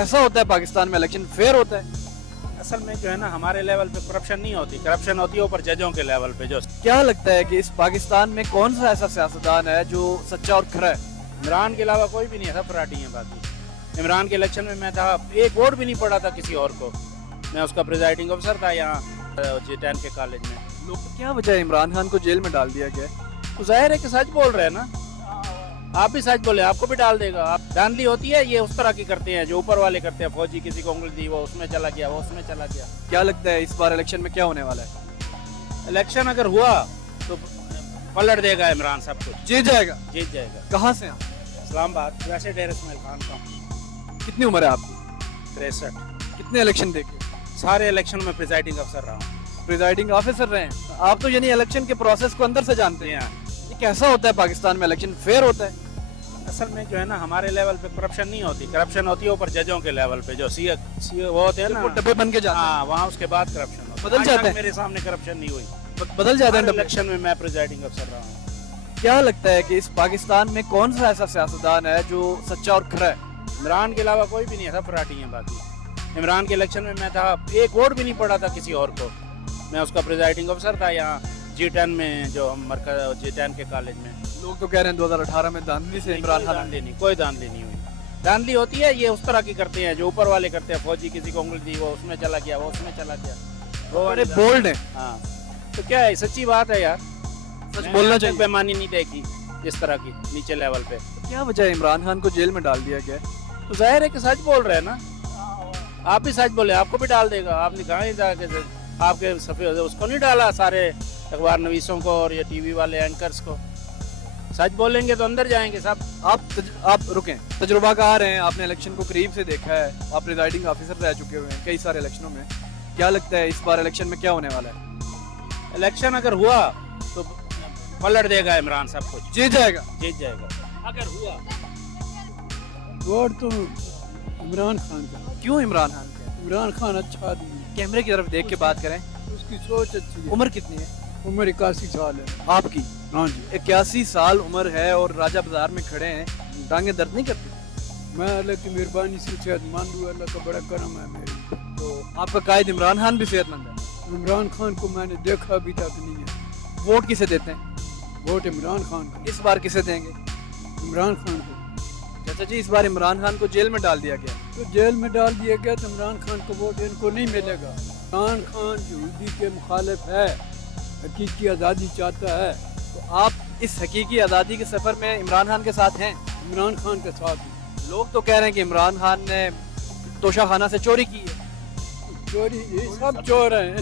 ऐसा होता है पाकिस्तान में इलेक्शन फेयर होता है? असल में जो है ना, हमारे लेवल पे करप्शन नहीं होती, करप्शन होती है ऊपर जजों के लेवल पे। जो क्या लगता है कि इस पाकिस्तान में कौन सा ऐसा सियासतदान है जो सच्चा और खरा है? इमरान के अलावा कोई भी नहीं है, सब फराटी हैं बाकी। इमरान के इलेक्शन में मैं था, एक वोट भी नहीं पड़ा था किसी और को। मैं उसका प्रिजाइडिंग अफसर था यहाँ J10 के कॉलेज में। लोग क्या वजह है इमरान खान को जेल में डाल दिया गया? तो जाहिर है कि सच बोल रहे हैं ना, आप भी सच बोले आपको भी डाल देगा। आप धांधली होती है, ये उस तरह की करते हैं जो ऊपर वाले करते हैं। फौजी किसी को उंगली दी, वो उसमें चला गया, वो उसमें चला गया। क्या लगता है इस बार इलेक्शन में क्या होने वाला है? इलेक्शन अगर हुआ तो पलट देगा इमरान सब कुछ, जीत जाएगा? जीत जाएगा। कहाँ से आप? इस्लामाबाद, वैसे डेर इस्माइल खान का। कितनी उम्र है आपकी? 63। कितने इलेक्शन देखे? सारे इलेक्शन में प्रिजाइडिंग अफसर रहा हूँ। प्रिजाइडिंग ऑफिसर रहे हैं आप, तो यानी इलेक्शन के प्रोसेस को अंदर से जानते हैं। ये कैसा होता है पाकिस्तान में इलेक्शन फेयर होता है? असल में जो है ना, हमारे लेवल पे करप्शन नहीं होती, करप्शन होती है ऊपर जजों के लेवल पे। जो सी वो होते हैं ना, वो डब्बे बन के जाते हैं। हाँ, वहाँ उसके बाद करप्शन होता है। बदल आज जाते तक हैं। मेरे सामने करप्शन नहीं हुई। बदल जाते हैं हर डब्बे। इलेक्शन में मैं प्रिजाइडिंग अफसर रहा हूँ। क्या लगता है कि इस पाकिस्तान में कौन सा ऐसा सियासतदान है जो सच्चा और खरा है? इमरान के अलावा कोई भी नहीं है, सब फराटी हैं बाकी। इमरान के इलेक्शन में मैं था, एक वोट भी नहीं पड़ा था किसी और को। मैं उसका प्रिजाइडिंग अफसर था यहाँ J10 में, जो मरकज J10 के कॉलेज में। लोग तो कह रहे हैं 2018 में धांधली से इमरान खान धांधली नहीं, कोई धांधली नहीं हुई। धांधली होती है, ये उस तरह की करते हैं जो ऊपर वाले करते हैं। फौजी किसी को उंगली दी, वो उसमें चला गया, वो उसमें चला गया। वो बड़े वाली बोल्ड हैं। हाँ, तो क्या है, सच्ची बात है यार। सच मैंने बोलना आज तक चाहिए। बेईमानी नहीं देखी इस तरह की नीचे लेवल पे। क्या वजह है इमरान खान को जेल में डाल दिया गया? तो जाहिर है कि सच बोल रहे हैं ना, आप भी सच बोले आपको भी डाल देगा। आपने कहा ही जाके आपके सफेद उसको नहीं डाला, सारे अखबार नवीसों को और ये टीवी वाले एंकर्स को। सच बोलेंगे तो अंदर जाएंगे सब। आप रुकें, तजुर्बाकार हैं, आपने इलेक्शन को करीब से देखा है, आप प्रिजाइडिंग ऑफिसर रह चुके हुए हैं कई सारे इलेक्शनों में। क्या लगता है इस बार इलेक्शन में क्या होने वाला है? इलेक्शन अगर हुआ तो पलट देगा इमरान सब कुछ, जीत जाएगा? जीत जाएगा अगर हुआ। वोट तो इमरान खान का। क्यों इमरान खान का? इमरान खान अच्छा आदमी है, कैमरे की तरफ देख के बात करें। उसकी सोच अच्छी है। उम्र कितनी है उम्र 81 साल है। आपकी? हाँ जी। 81 साल उम्र है और राजा बाजार में खड़े हैं, टांगे दर्द नहीं करती? मैं अल्लाह की मेहरबानी से सेहतमंद हूँ, अल्लाह का बड़ा करम है मेरी। तो आपका कायद इमरान खान भी सेहतमंद है? इमरान खान को मैंने देखा अभी तक नहीं है। वोट किसे देते हैं? वोट इमरान खान को। इस बार किसे देंगे? इमरान खान को। चाचा जी, इस बार इमरान खान को जेल में डाल दिया गया। तो जेल में डाल दिया गया तो इमरान खान को वोट इनको नहीं मिलेगा। इमरान खान यहूदी के मुखालिफ है, हकीकी आज़ादी चाहता है। तो आप इस हकीकी आज़ादी के सफ़र में इमरान खान के साथ हैं? इमरान खान के साथ ही। लोग तो कह रहे हैं कि इमरान खान ने तोशाखाना से चोरी की है। चोरी, ये सब चोर हैं।